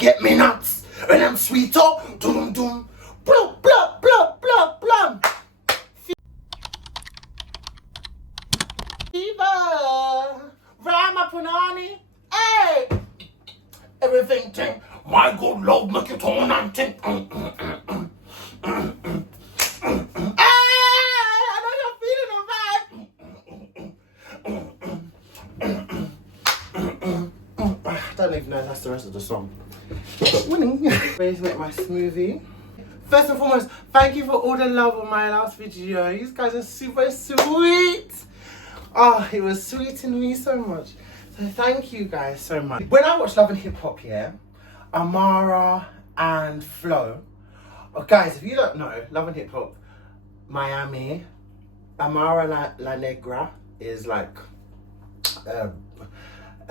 get me nuts. And I'm sweet, oh, dum dum. Blah, blah, blah, blah, blah. Fever. Rama Punani. Hey. Everything ting. My good love make you turn and ting. I don't even know if that's the rest of the song. Winning. Ready to make my smoothie. First and foremost, thank you for all the love on my last video. You guys are super sweet. Oh, it was sweetening me so much. So thank you guys so much. When I watch Love and Hip Hop, yeah, Amara and Flo. Oh, guys, if you don't know, Love and Hip Hop, Miami, Amara La Negra is like a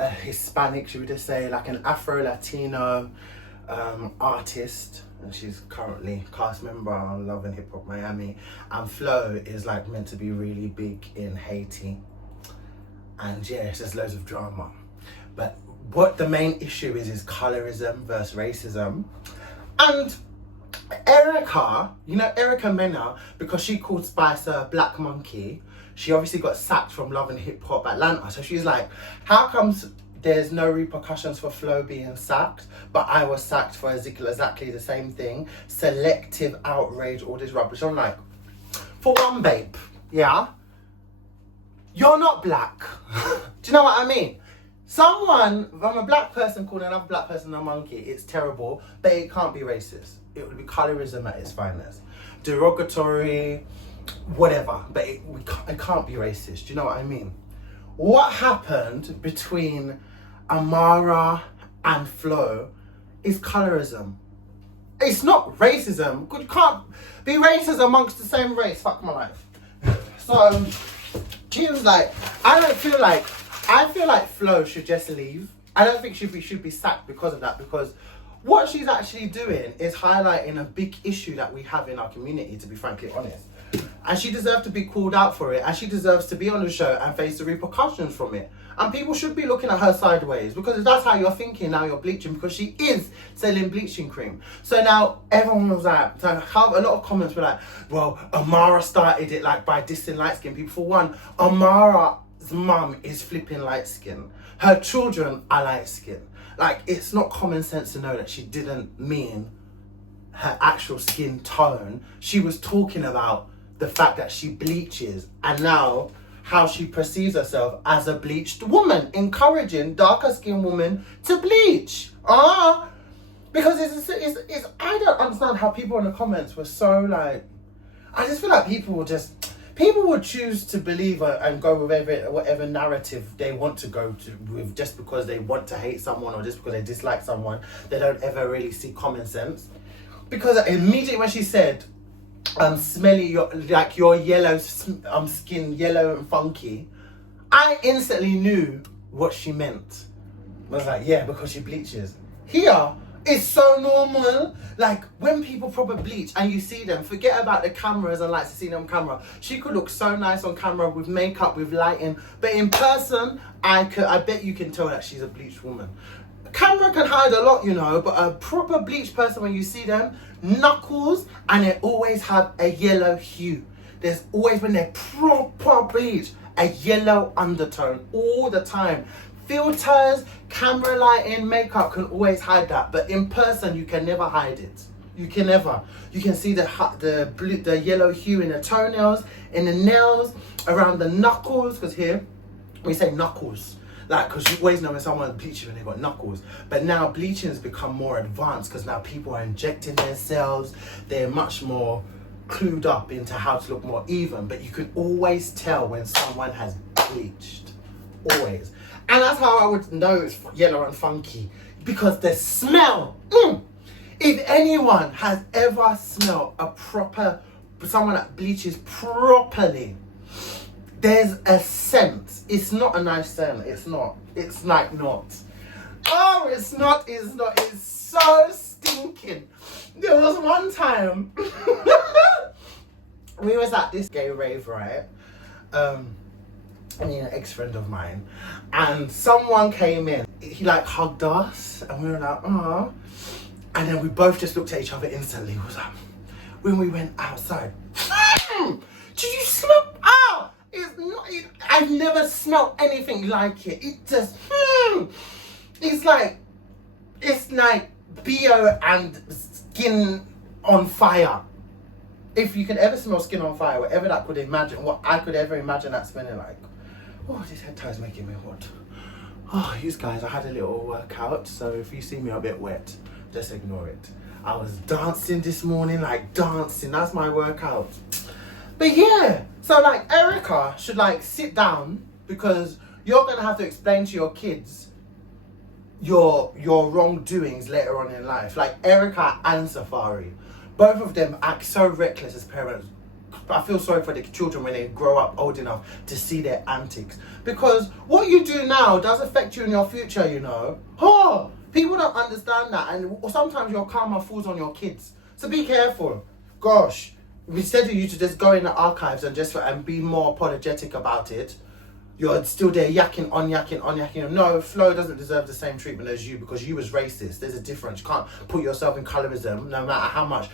Hispanic, should we just say, like an Afro-Latino artist, and she's currently cast member on Love and Hip Hop Miami. And Flo is like meant to be really big in Haiti, and yeah, it's just loads of drama. But what the main issue is colorism versus racism. And Erica, you know Erica Mena, because she called Spice a black monkey, she obviously got sacked from Love and Hip Hop Atlanta. So she's like, how comes there's no repercussions for Flo being sacked, but I was sacked for exactly the same thing? Selective outrage, all this rubbish. I'm like, for one, babe, yeah, you're not black. Do you know what I mean? Someone, from a black person calling another black person a monkey, it's terrible, but it can't be racist. It would be colorism at its finest. Derogatory, whatever, but it can't be racist. Do you know what I mean? What happened between Amara and Flo is colorism. It's not racism. You can't be racist amongst the same race. Fuck my life. So she was like, I feel like Flo should just leave. I don't think she should be sacked because of that, because what she's actually doing is highlighting a big issue that we have in our community, to be frankly honest. And she deserves to be called out for it, and she deserves to be on the show and face the repercussions from it. And people should be looking at her sideways, because if that's how you're thinking, now you're bleaching, because she is selling bleaching cream. So now everyone was like, so a lot of comments were like, well, Amara started it like by dissing light skin people. For one, Amara's mum is flipping light skin. Her children are light skin. Like, it's not common sense to know that she didn't mean her actual skin tone. She was talking about the fact that she bleaches, and now how she perceives herself as a bleached woman, encouraging darker skinned women to bleach. Because it's I don't understand how people in the comments were so like, I just feel like people would choose to believe and go with whatever narrative they want to go to with, just because they want to hate someone or just because they dislike someone. They don't ever really see common sense. Because immediately when she said, smelly, your yellow skin, yellow and funky, I instantly knew what she meant. I was like, yeah, because she bleaches. Here, it's so normal. Like, when people proper bleach and you see them, forget about the cameras and like to see them on camera. She could look so nice on camera with makeup, with lighting, but in person, I bet you can tell that she's a bleached woman. Camera can hide a lot, you know, but a proper bleached person, when you see them, knuckles, and they always have a yellow hue. There's always, when they're proper bleached, a yellow undertone all the time. Filters, camera lighting, makeup can always hide that, but in person you can never hide it. You can never. You can see the yellow hue in the toenails, in the nails, around the knuckles, because here we say knuckles. Like, because you always know when someone's bleaching when they've got knuckles. But now bleaching has become more advanced, because now people are injecting themselves. They're much more clued up into how to look more even. But you can always tell when someone has bleached. Always. And that's how I would know it's yellow and funky. Because the smell. If anyone has ever smelled someone that bleaches properly, there's a scent. It's not a nice scent. It's not. It's like not. Oh, it's not. It's so stinking. There was one time we was at this gay rave, right? I mean, an ex-friend of mine, and someone came in. He like hugged us, and we were like, oh. And then we both just looked at each other instantly. It was like, when we went outside, did you smell? Oh, it's not. I've never smelled anything like it. It just, it's like BO and skin on fire. If you could ever smell skin on fire, whatever that could imagine, what I could ever imagine that smelling like. Oh, this head tie's making me hot. Oh, you guys, I had a little workout, so if you see me a bit wet, just ignore it. I was dancing this morning, like dancing, that's my workout. But yeah, so like Erica should like sit down, because you're gonna have to explain to your kids your wrongdoings later on in life. Like Erica and Safari, both of them act so reckless as parents. I feel sorry for the children when they grow up old enough to see their antics, because what you do now does affect you in your future, you know. Oh, people don't understand that, and sometimes your karma falls on your kids. So be careful. Gosh, instead of you to just go in the archives and be more apologetic about it, you're still there yakking on. No, Flo doesn't deserve the same treatment as you, because you was racist. There's a difference. You can't put yourself in colorism, no matter how much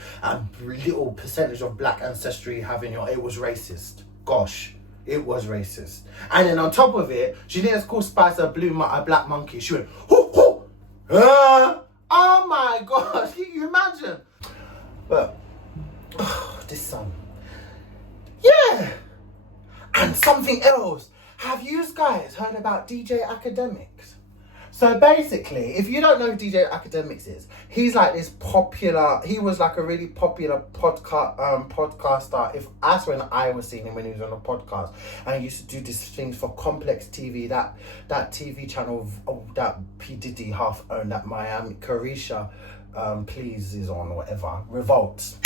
little percentage of black ancestry you have in your. It was racist. Gosh, it was racist. And then on top of it, she didn't call Spice a black monkey. She went, hoo, hoo. Oh my gosh, can you imagine? But this song, yeah. And something else. Have you guys heard about DJ Academics? So basically, if you don't know who DJ Academics is, he's like this popular, he was like a really popular podcaster. If that's when I was seeing him, when he was on a podcast, and he used to do these things for Complex TV, that TV channel that P. Diddy half owned, that Miami, Carisha, Please is on, or whatever, Revolts.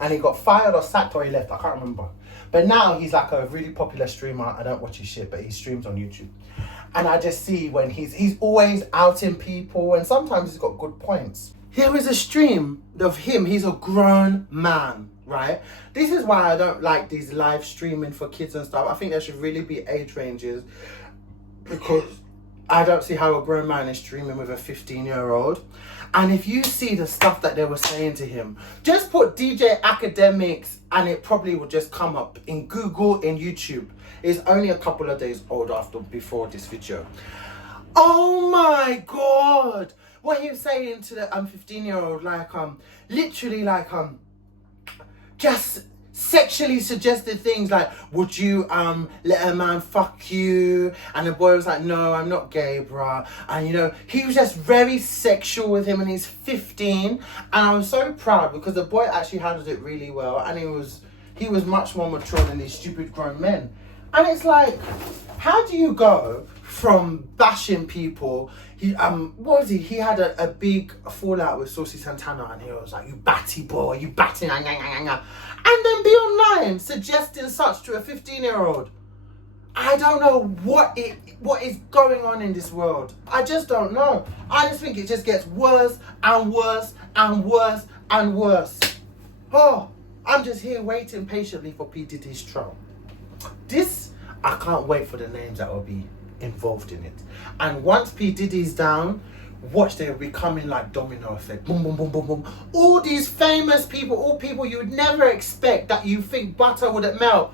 And he got fired or sacked, or he left, I can't remember. But now he's like a really popular streamer. I don't watch his shit, but he streams on YouTube. And I just see when he's always outing people, and sometimes he's got good points. Here is a stream of him. He's a grown man, right? This is why I don't like these live streaming for kids and stuff. I think there should really be age ranges, because I don't see how a grown man is streaming with a 15-year-old. And if you see the stuff that they were saying to him, just put DJ Academics and it probably will just come up in Google, in YouTube. It's only a couple of days old before this video. Oh my God. What he was saying to the 15-year-old, like, literally like, just sexually suggested things like, would you let a man fuck you? And the boy was like, no, I'm not gay, bruh. And you know, he was just very sexual with him, and he's 15. And I was so proud, because the boy actually handled it really well, and he was much more mature than these stupid grown men. And it's like, how do you go from bashing people? He what was he? He had a big fallout with Saucy Santana, and he was like, you batty boy, you batty, and then be online suggesting such to a 15-year-old. I don't know what is going on in this world. I just don't know. I just think it just gets worse and worse and worse and worse. Oh, I'm just here waiting patiently for P. Diddy's trial. I can't wait for the names that will be involved in it. And once P. Diddy's down, watch, they'll be coming like domino effect. Boom, boom, boom, boom, boom. All these famous people, all people you would never expect that you think butter wouldn't melt.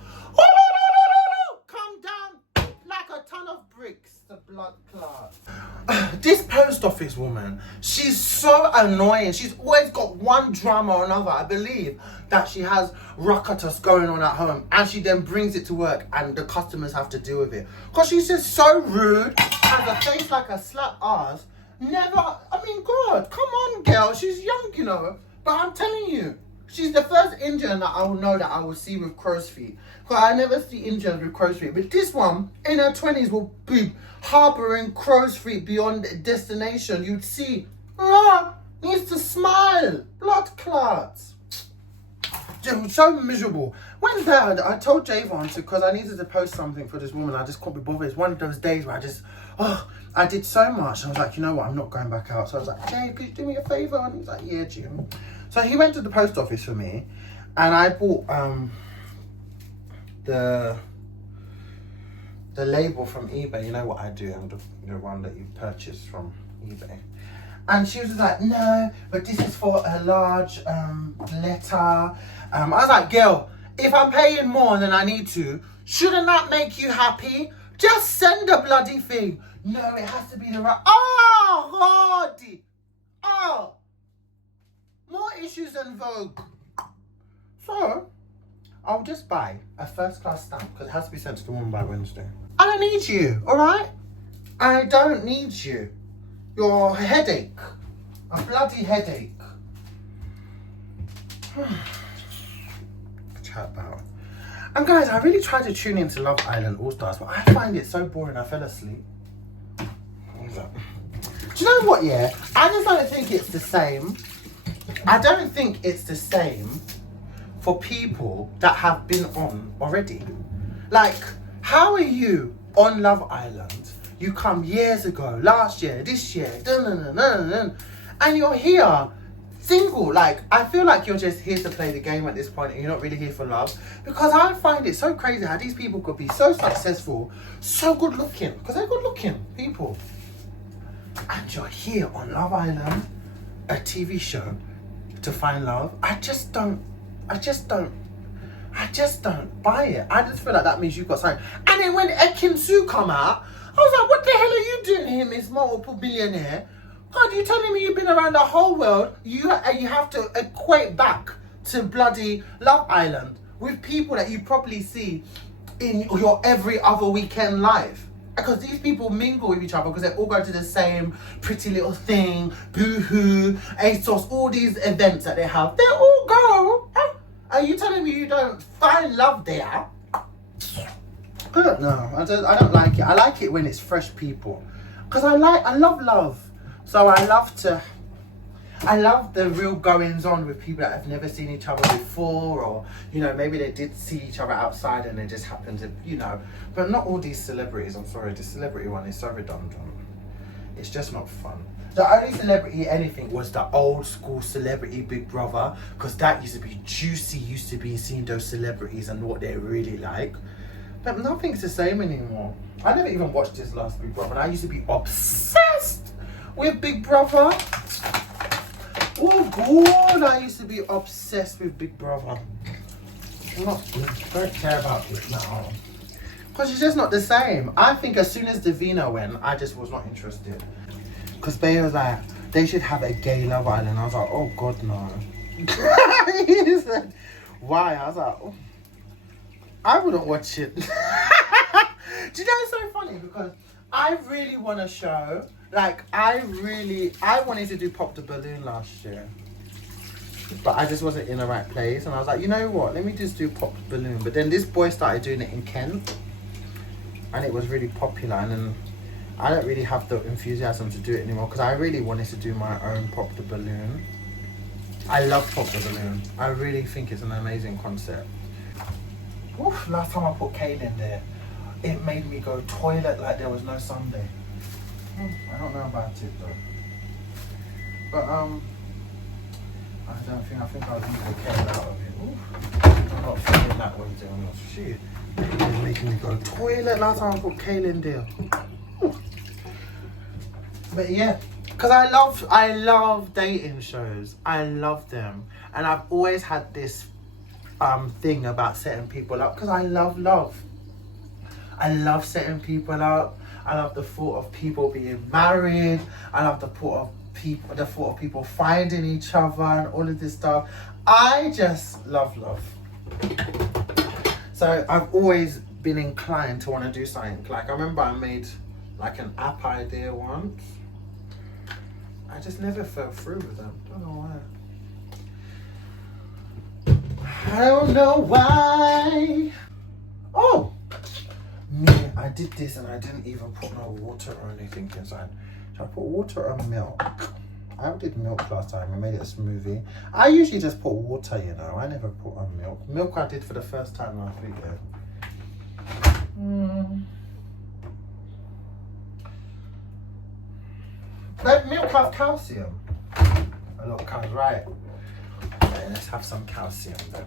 Come down like a ton of bricks, the blood clot. This post office woman, she's so annoying. She's always got one drama or another. I believe that she has ruckus going on at home, and she then brings it to work, and the customers have to deal with it. Because she's just so rude, has a face like a slap ass. Never, I mean, God, come on, girl. She's young, you know. But I'm telling you, she's the first Indian that I will know that I will see with crow's feet. Because I never see Indians with crow's feet. But this one, in her 20s, will be harboring crow's feet beyond destination. You'd see, needs to smile. Blood clots. So miserable. When that, I told Javon because I needed to post something for this woman. I just couldn't be bothered. It's one of those days where I did so much. I was like, you know what, I'm not going back out. So I was like, Jay, could you do me a favour? And he was like, yeah, Jim. So he went to the post office for me, and I bought the the label from eBay. You know what I do? I'm the one that you purchased from eBay. And she was like, no, but this is for a large letter. I was like, girl, if I'm paying more than I need to, shouldn't that make you happy? Just send the bloody thing. No, it has to be the right. Oh, Lordy. Oh. More issues than Vogue. So, I'll just buy a first class stamp because it has to be sent to the woman by Wednesday. I don't need you, all right? I don't need you. You're a headache. A bloody headache. Chat about. And guys, I really tried to tune into Love Island All Stars, but I find it so boring I fell asleep. What is that? Do you know what, yeah? I just don't think it's the same. I don't think it's the same for people that have been on already. Like, how are you on Love Island? You come years ago, last year, this year, and you're here, single. Like, I feel like you're just here to play the game at this point and you're not really here for love. Because I find it so crazy how these people could be so successful, so good looking, because they're good looking people. And you're here on Love Island, a TV show, to find love. I just don't buy it. I just feel like that means you've got something. And then when Ekin-Su come out, I was like, what the hell are you doing here, Miss Multiple Billionaire? God, you telling me you've been around the whole world, you have to equate back to bloody Love Island with people that you probably see in your every other weekend life. Because these people mingle with each other because they all go to the same Pretty Little Thing, Boohoo, ASOS, all these events that they have. They all go. Are you telling me you don't find love there? I don't know. I don't like it. I like it when it's fresh people. Because I love love. So I love the real goings on with people that have never seen each other before, or, you know, maybe they did see each other outside and they just happened to, you know, but not all these celebrities. I'm sorry, the celebrity one is so redundant. It's just not fun. The only celebrity anything was the old school celebrity Big Brother, because that used to be juicy, used to be seeing those celebrities and what they're really like. But nothing's the same anymore. I never even watched this last Big Brother, and I used to be obsessed with Big Brother. Oh God, I used to be obsessed with Big Brother. I don't care about it now. Because it's just not the same. I think as soon as Davina went, I just was not interested. Because Bay was like, they should have a gay Love Island. I was like, oh God, no. He said, why? I was like, oh, I wouldn't watch it. Do you know it's so funny? Because I really want a show. Like, I wanted to do Pop the Balloon last year. But I just wasn't in the right place. And I was like, you know what? Let me just do Pop the Balloon. But then this boy started doing it in Kent. And it was really popular. And then I don't really have the enthusiasm to do it anymore. Because I really wanted to do my own Pop the Balloon. I love Pop the Balloon. I really think it's an amazing concept. Oof, last time I put Kaylin there, it made me go toilet like there was no Sunday. I don't know about it though. But I think I'll leave the Kaylin out of it. Oof. I'm not feeling that way down. Shit. It's making me go toilet last time I put Kaylin there. But yeah. Because I love dating shows. I love them. And I've always had this thing about setting people up because I love love. I love setting people up. I love the thought of people being married. I love the thought of people finding each other and all of this stuff. I just love love. So I've always been inclined to want to do something. Like I remember I made like an app idea once. I just never fell through with them. Don't know why. I don't know why. Oh, me, I did this and I didn't even put no water or anything inside. So I put water or milk. I did milk last time. I made it a smoothie. I usually just put water, you know. I never put on milk. Milk I did for the first time last week. But milk has calcium. A lot of cows, right? Okay, let's have some calcium then.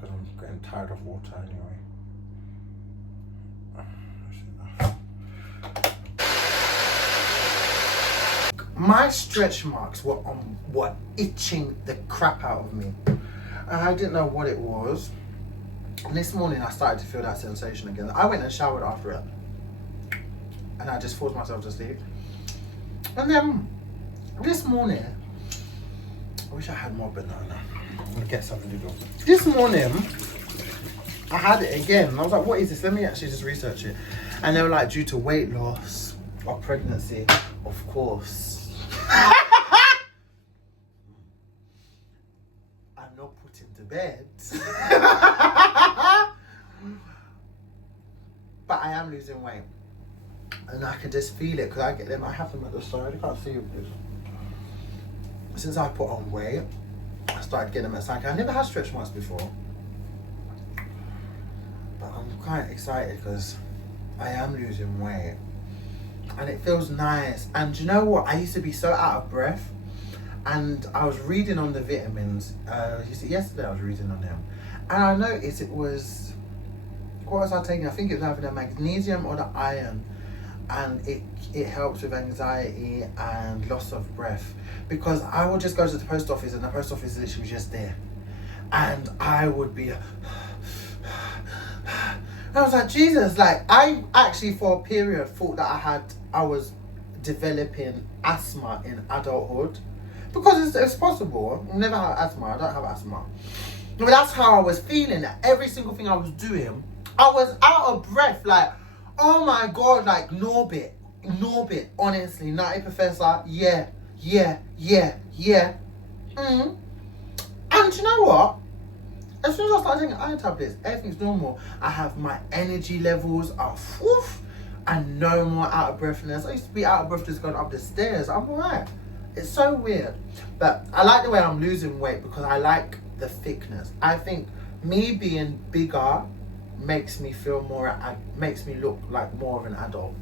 Because I'm getting tired of water anyway. my stretch marks were itching the crap out of me. And I didn't know what it was. And this morning I started to feel that sensation again. I went and showered after it. And I just forced myself to sleep. And then this morning, I wish I had more banana. I'm gonna get something to do. This morning, I had it again. And I was like, what is this? Let me actually just research it. And they were like, due to weight loss or pregnancy, of course. I'm not put into bed. But I am losing weight. And I can just feel it because I get them. I have them at the side. I can't see this. Since I put on weight, I started getting them at the side. I never had stretch marks before. But I'm quite excited because I am losing weight. And it feels nice. And do you know what? I used to be so out of breath. And I was reading on the vitamins. Yesterday I was reading on them. And I noticed it was... What was I taking? I think it was either the magnesium or the iron. And it helps with anxiety and loss of breath. Because I would just go to the post office and the post office literally was just there. And I would be... I was like, Jesus, like I actually for a period thought that I was developing asthma in adulthood. Because it's possible. I've never had asthma. I don't have asthma. But that's how I was feeling. Every single thing I was doing, I was out of breath. Like, oh my God, like Norbit, honestly, Nutty Professor, yeah. And you know what? As soon as I started taking iron tablets, everything's normal. I have my energy levels are woof, and no more out of breathness. I used to be out of breath just going up the stairs. I'm alright. It's so weird. But I like the way I'm losing weight because I like the thickness. I think me being bigger makes me feel more, makes me look like more of an adult.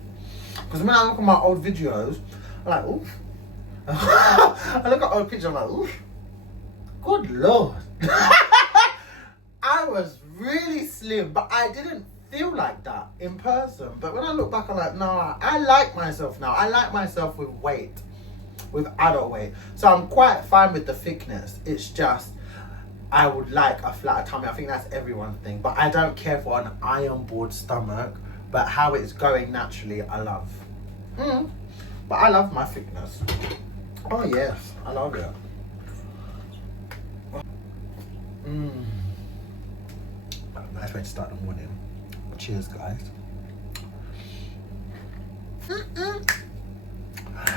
Because when I look at my old videos, I'm like, oof. I look at old pictures, I'm like, oof. Good Lord. I was really slim, but I didn't feel like that in person. But when I look back, I'm like, nah, I like myself now. I like myself with weight, with adult weight. So I'm quite fine with the thickness. It's just, I would like a flatter tummy. I think that's everyone's thing. But I don't care for an iron board stomach. But how it's going naturally, I love. But I love my thickness. Oh yes, I love it. Nice way to start the morning. Cheers, guys.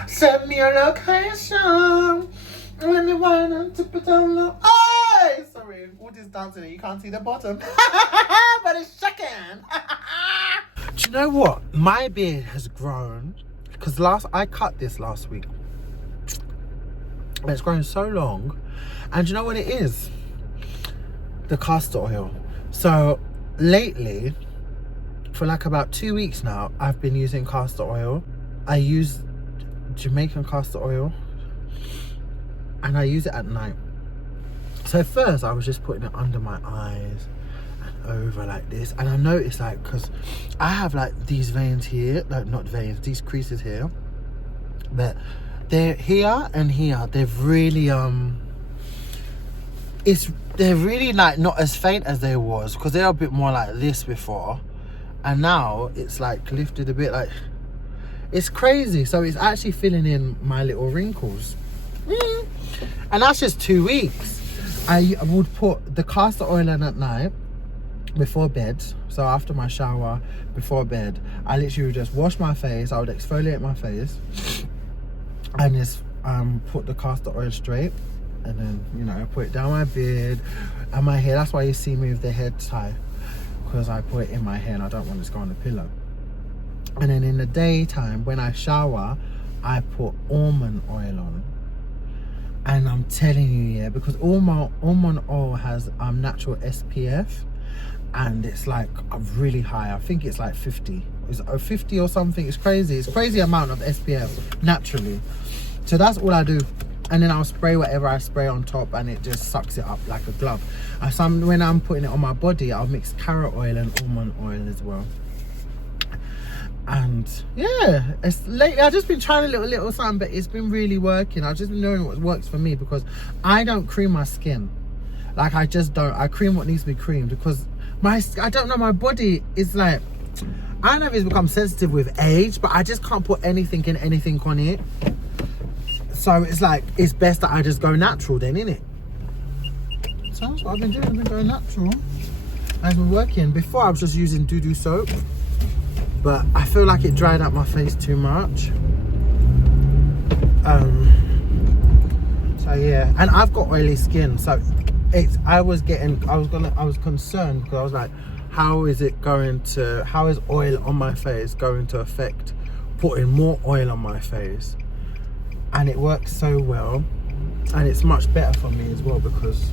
Send me a location when you want to put on the... Oh, sorry, all this dancing and you can't see the bottom. But it's shaking. Do you know what? My beard has grown because I cut this last week. And it's grown so long. And do you know what it is? The castor oil. So lately, for like about 2 weeks now, I've been using castor oil. I use Jamaican castor oil and I use it at night. So first I was just putting it under my eyes and over like this, and I noticed like, because I have like these veins here, like not veins, these creases here, but they're here and here, they've really they're really like not as faint as they was, because they're a bit more like this before, and now it's like lifted a bit, like it's crazy. So it's actually filling in my little wrinkles. And that's just 2 weeks. I would put the castor oil in at night before bed. So after my shower, before bed, I literally would just wash my face. I would exfoliate my face and just put the castor oil straight, and then, you know, put it down my beard and my hair. That's why you see me with the head tie, because I put it in my hair and I don't want it to go on the pillow. And then in the daytime, when I shower, I put almond oil on. And I'm telling you, yeah, because almond oil has natural SPF, and it's like really high. I think it's like 50. It's 50 or something. It's crazy. It's crazy amount of SPF naturally. So that's all I do. And then I'll spray whatever I spray on top, and it just sucks it up like a glove. And when I'm putting it on my body, I'll mix carrot oil and almond oil as well. And yeah, it's lately I've just been trying a little something, but it's been really working. I've just been knowing what works for me, because I don't cream my skin. Like, I just don't. I cream what needs to be creamed, because I don't know, my body is like, I don't know if it's become sensitive with age, but I just can't put anything on it. So it's like, it's best that I just go natural then, innit? So that's what I've been doing. I've been going natural. I've been working. Before I was just using doo-doo soap, but I feel like it dried up my face too much. So yeah, and I've got oily skin, so I was concerned, because I was like, how is oil on my face going to affect putting more oil on my face? And it works so well, and it's much better for me as well, because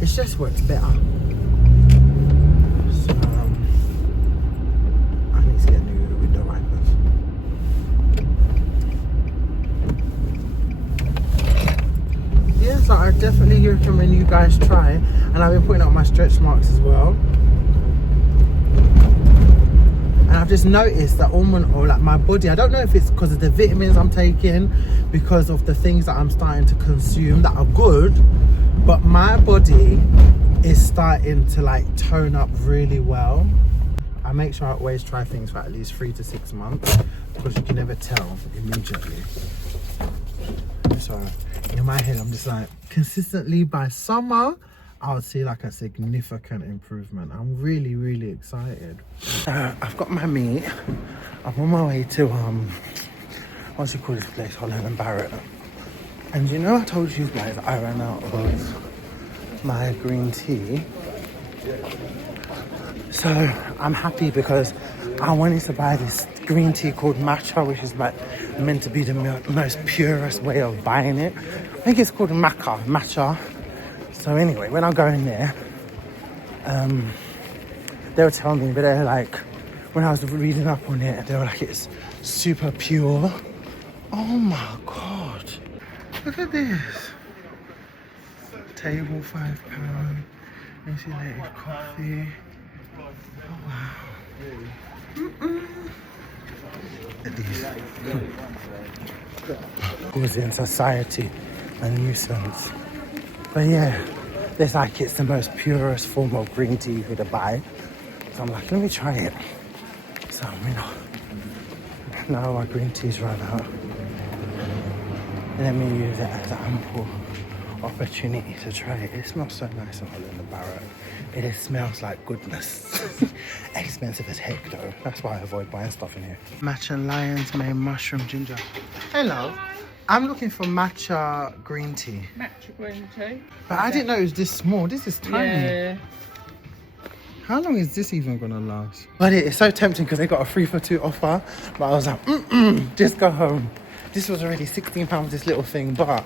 it just works better. So I need to get new window wipers. Yeah, so I definitely recommend you guys try, and I've been putting up my stretch marks as well. And I've just noticed that almond oil, like my body, I don't know if it's because of the vitamins I'm taking, because of the things that I'm starting to consume that are good, but my body is starting to like tone up really well. I make sure I always try things for at least 3 to 6 months, because you can never tell immediately. So in my head, I'm just like, consistently by summer, I'll see like a significant improvement. I'm really, really excited. I've got my meat. I'm on my way to what's it called, this place, Holland and Barrett. And you know, I told you guys I ran out of my green tea. So I'm happy, because I wanted to buy this green tea called Matcha, which is like meant to be the most purest way of buying it. I think it's called Matcha. So anyway, when I go in there, they were telling me, but they're like, when I was reading up on it, they were like, it's super pure. Oh my God. Look at this. Table £5. Insulated coffee. Oh wow. At these. Causing society a nuisance. But yeah, it's like, it's the most purest form of green tea you could buy. So I'm like, let me try it. So, you know, now my green tea's run out. Let me use it as an ample opportunity to try it. It smells so nice in Holland and Barrett. It smells like goodness. Expensive as heck though. That's why I avoid buying stuff in here. Matcha Lion's Mane Mushroom Ginger. Hello. I'm looking for matcha green tea. Matcha green tea. But I didn't know it was this small. This is tiny. Yeah. How long is this even gonna last? But it's so tempting, because they got a 3 for 2 offer. But I was like, just go home. This was already £16, this little thing, but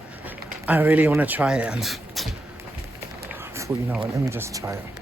I really want to try it, and I thought, you know what, let me just try it.